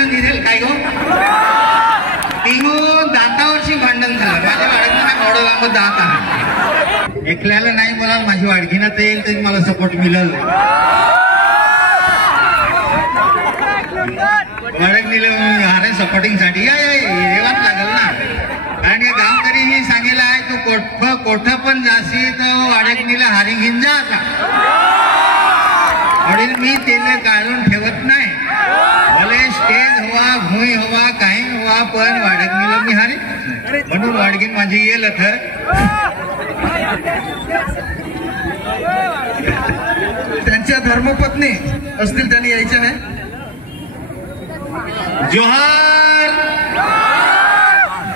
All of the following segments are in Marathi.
भांडण निघेल काय गो तिघून दातावरची भांडण झालं माझ्या वाडकीना एवढं लांब दात आहे एकल्याला नाही मला माझी वाडकीना तर येईल तरी मला सपोर्ट मिळेल वाडक निलं अरे सपोर्टिंग साठी येवाच लागल ना कारण या गावकरी सांगेला आहे तू कोठ पण जाशी तर वाडक निला हारी घेऊन जा वडील मी त्याला काढून ठेवत नाही भले स्टेज हवा भुई हवा काही हवा पण वाडक निला मी हारी म्हणून वाडकीन माझी येल तर त्यांच्या धर्मपत्नी असतील त्यांनी यायच्या नाही जोहार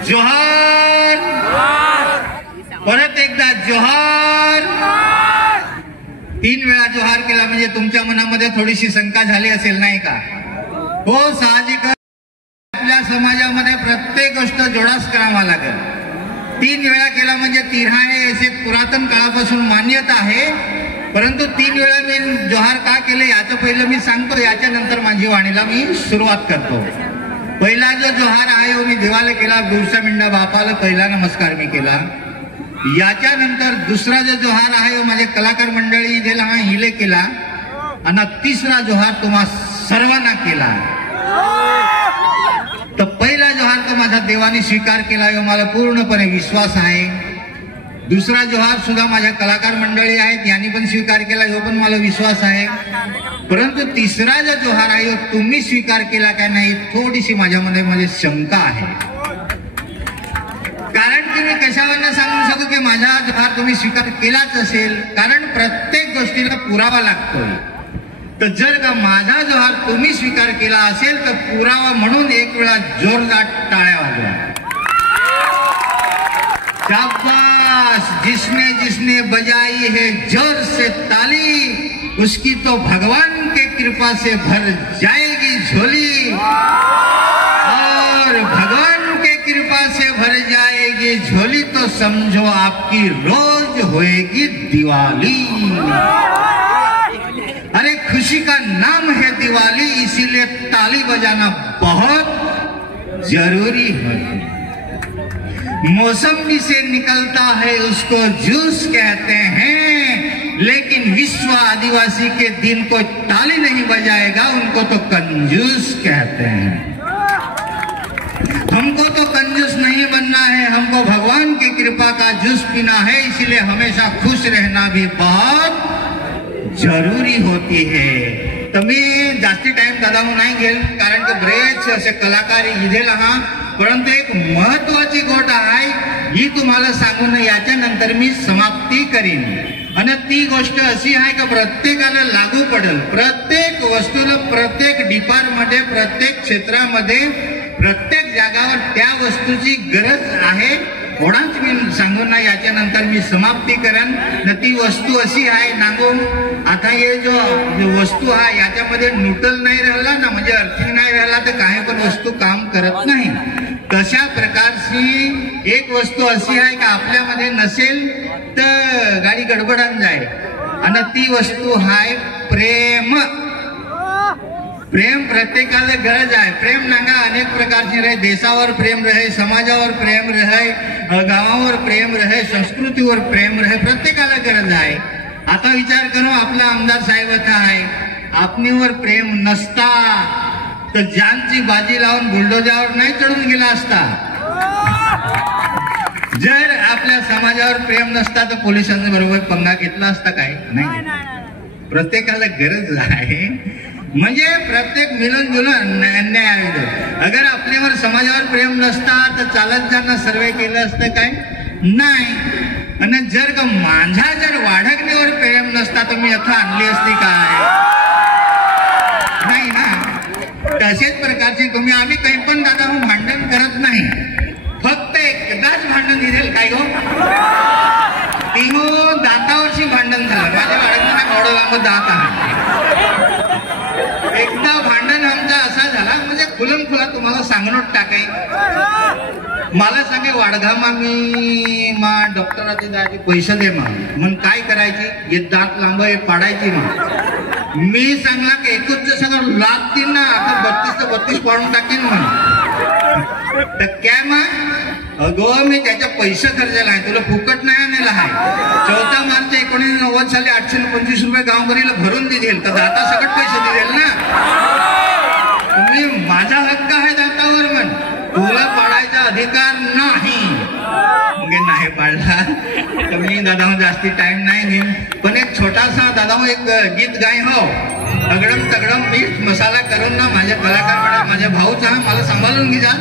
जोहार परत एकदा जोहार 3 वेळा जोहार केला म्हणजे तुमच्या मनामध्ये थोडीशी शंका झाली असेल नाही का हो साहजिक आपल्या समाजामध्ये प्रत्येक गोष्ट जोडास करावा लागेल 3 वेळा केला म्हणजे तिऱ्हाणे असे पुरातन काळापासून मान्यता आहे परंतु 3 वेळा मी जोहार का केले याचं पहिलं मी सांगतो याच्या नंतर माझी वाणीला मी सुरुवात करतो पहिला जो जोहार आहे मी देवाला केला बिरसा मुंडा बापाला पहिला नमस्कार मी केला याच्यानंतर दुसरा जो जोहार आहे माझे कलाकार मंडळी दिला हा हिले केला आणि तिसरा जोहार तुम्हा सर्वांना केला तर पहिला जोहार तर माझा देवाने स्वीकार केला मला पूर्णपणे विश्वास आहे दुसरा जोहार सुद्धा माझ्या कलाकार मंडळी आहेत यांनी पण स्वीकार केला ह्यो पण मला विश्वास आहे परंतु तिसरा जो जोहार आहे तुम्ही स्वीकार केला का नाही थोडीशी माझ्यामध्ये शंका आहे कारण की मी कशावरनं सांगू शकू की माझा जोहार तुम्ही स्वीकार केलाच असेल कारण प्रत्येक गोष्टीला पुरावा लागतोय तर जर का माझा जोहार तुम्ही स्वीकार केला असेल तर पुरावा म्हणून एक वेळा जोरदार टाळ्या वाजवा शाबाश जिसने जिसने बजाई है जोर से ताली उसकी तो भगवान के कृपा से भर जाएगी झोली और भगवान के कृपा से भर जाएगी झोली तो समझो आपकी रोज होएगी दिवाली अरे खुशी का नाम है दिवाली इसीलिए ताली बजाना बहुत जरूरी है मौसमी से निकलता है उसको जूस कहते हैं लेकिन विश्व आदिवासी के दिन को ताली नहीं बजाएगा उनको तो कंजूस कहते हैं हमको तो कंजूस नहीं बनना है हमको भगवान की कृपा का जूस पीना है इसलिए हमेशा खुश रहना भी बहुत जरूरी होती है तर मी जास्ती टाइम दादा नाही घेईल कारण की बरेच असे कलाकार इथेला हा परंतु एक महत्वाची गोष्ट आहे ही तुम्हाला सांगून याच्या नंतर मी समाप्ती करीन आणि ती गोष्ट अशी आहे का प्रत्येकाला लागू पडेल प्रत्येक वस्तूला प्रत्येक डिपार्टमध्ये प्रत्येक क्षेत्रामध्ये प्रत्येक जागावर त्या वस्तूची गरज आहे थोडाच मी सांगून ना याच्या नंतर मी समाप्ती करेन न ती वस्तू अशी आहे नागो आता हे जो वस्तू हा याच्यामध्ये न्यूट्रल नाही राहिला ना म्हणजे अर्थिंग नाही राहिला तर काही पण वस्तू काम करत नाही तशा प्रकारची एक वस्तू अशी आहे का आपल्यामध्ये नसेल तर गाडी गडबडान जाईल आणि ती वस्तू आहे प्रेम प्रेम प्रत्येकाला गरज आहे प्रेम नांगा अनेक प्रकारचे रहे देशावर प्रेम रहे समाजावर प्रेम रहे गावावर प्रेम रहे संस्कृतीवर प्रेम रहे प्रत्येकाला गरज आहे आता विचार करो आपला आमदार साहेब आहे आपणीवर प्रेम नसता तर जानची बाजी लावून बुलडोजरवर नाही चढून गेला असता जर आपल्या समाजावर प्रेम नसता तर पोलिसांच्या बरोबर पंगा घेतला असता काय नाही प्रत्येकाला गरज आहे म्हणजे प्रत्येक मिळून जुळून अन्याय आहे अगर आपल्यावर समाजावर प्रेम नसता तर चालत जाणं सर्वे केलं असतं काय नाही आणि जर का माझा जर वाढकणीवर प्रेम नसता तर मी यथा आणली असती काय नाही ना तसेच प्रकारचे तुम्ही आम्ही काही पण दादा भांडण करत नाही फक्त एकदाच भांडण निघेल काय गो तिघून दातावरची भांडण झालं माझ्या वाढकणीला एवढं लांब दात आहे एकदा भांडण आमचा असा झाला म्हणजे खुलून खुला तुम्हाला सांगणं टाकाय मला सांगे वाडगामा मी मा डॉक्टराची जायची पैसे दे म्हणून काय करायची हे दात लांब हे पाडायची मग मी सांगला की एकूच सगळं लागतील ना आता 32 ते 32 पाडून टाकीन मग तर काय मग अगो मी त्याच्या पैसे खर्चला आहे तुला फुकट नाही आणायला आहे 14 मार्च 1990 साली 825 रुपये गावकरीला भरून दिलेल तर दाता सगळं पैसे दिलेल ना तुम्ही माझा हक्क आहे दातावर म्हण तुला पाडायचा अधिकार नाही नाही पाडला तर मी दादा जास्ती टाइम नाही घेईन पण एक छोटासा दादा एक गीत गाय हो अगडम तगडम मीठ मसाला करून ना माझ्या कलाकार माझ्या भाऊचा मला सांभाळून घे जा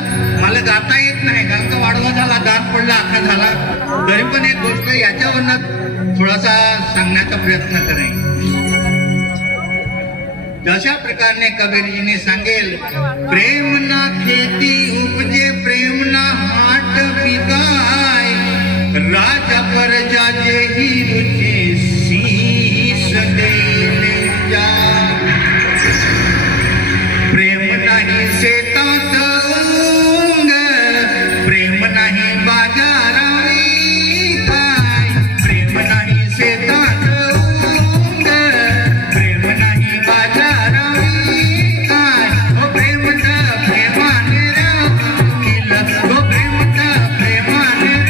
मला गाता येत नाही कारण का वाढवा झाला दात पडला आखा झाला तरी पण एक गोष्ट याच्यावरनं थोडासा सांगण्याचा प्रयत्न करेन जशा प्रकारने कबीरजीने सांगेल प्रेम ना खेती उपजे प्रेम ना हाट पिकाय राजा प्रजा जेही रुचे शीस देले जा प्रेम नाही शेतात उंग प्रेम नाही बाजारावी काय प्रेम नाही शेतात उंग प्रेम नाही बाजारावी काय ओ प्रेम तर प्रेमाने राहील ओ प्रेम तर प्रेमाने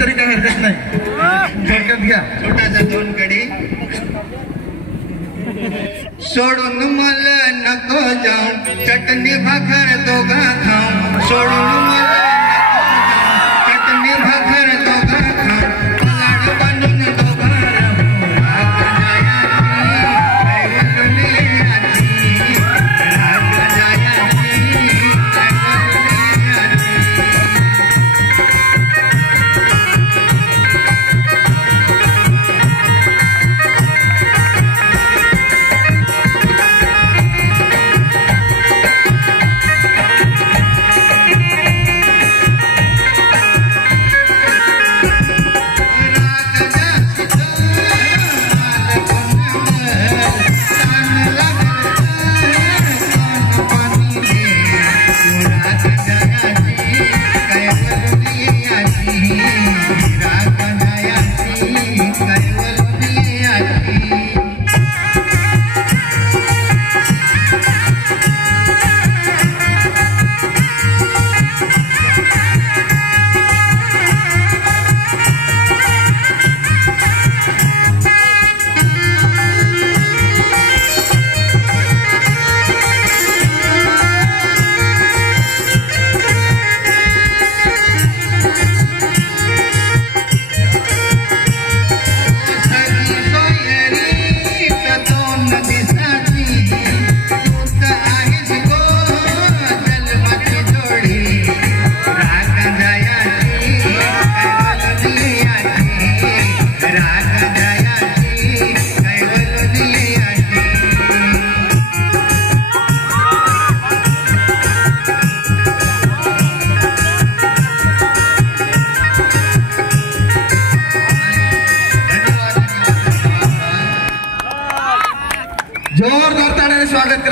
तरी काय हरकत नाही थोडक्यात घ्या छोटासा 2 कडी सोडून मला नको जाऊ चटणी भाकर दोघा खाऊ सोडून मला नको जाऊ चटणी भाकर दोघा खाऊ लाड बांधून दोघा राहू आग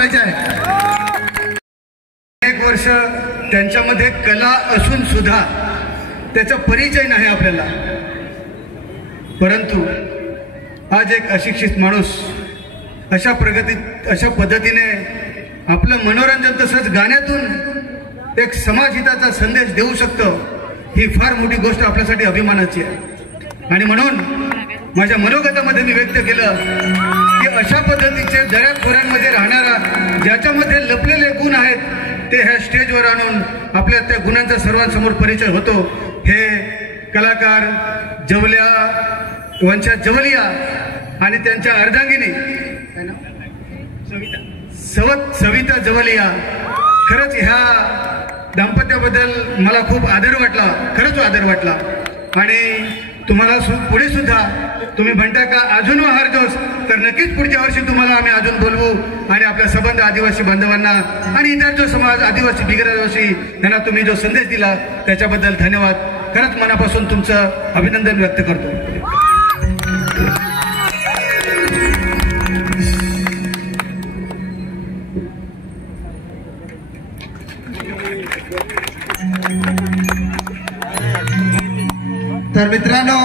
करायचे आहे. एक वर्ष त्यांच्यामध्ये कला असून सुद्धा त्याचा परिचय नाही आपल्याला. परंतु आज एक अशिक्षित माणूस अशा पद्धतीने आपलं मनोरंजन तसंच गाण्यातून एक समाजहिताचा संदेश देऊ शकतं, ही फार मोठी गोष्ट आपल्यासाठी अभिमानाची आहे. आणि म्हणून माझ्या मनोगतामध्ये मी व्यक्त केलं की अशा पद्धतीचे दऱ्याखोऱ्यांमध्ये राहणारा ज्याच्यामध्ये लपलेले गुण आहेत ते ह्या स्टेजवर आणून आपल्या त्या गुणांचा सर्वांसमोर परिचय होतो. हे कलाकार जवल्या वंशा जवलिया आणि त्यांच्या अर्धांगिनी सविता जवलिया, खरंच ह्या दाम्पत्याबद्दल मला खूप आदर वाटला, खरंच आदर वाटला. आणि तुम्हाला पुढे सुद्धा तुम्ही म्हणता का अजून हारजोस, तर नक्कीच पुढच्या वर्षी तुम्हाला आम्ही अजून बोलवू आणि आपल्या संबंध आदिवासी बांधवांना आणि इतर जो समाज आदिवासी बिगर आदिवासी यांना तुम्ही जो संदेश दिला त्याच्याबद्दल धन्यवाद. खरंच मनापासून तुमचं अभिनंदन व्यक्त करतो. तर मित्रांनो,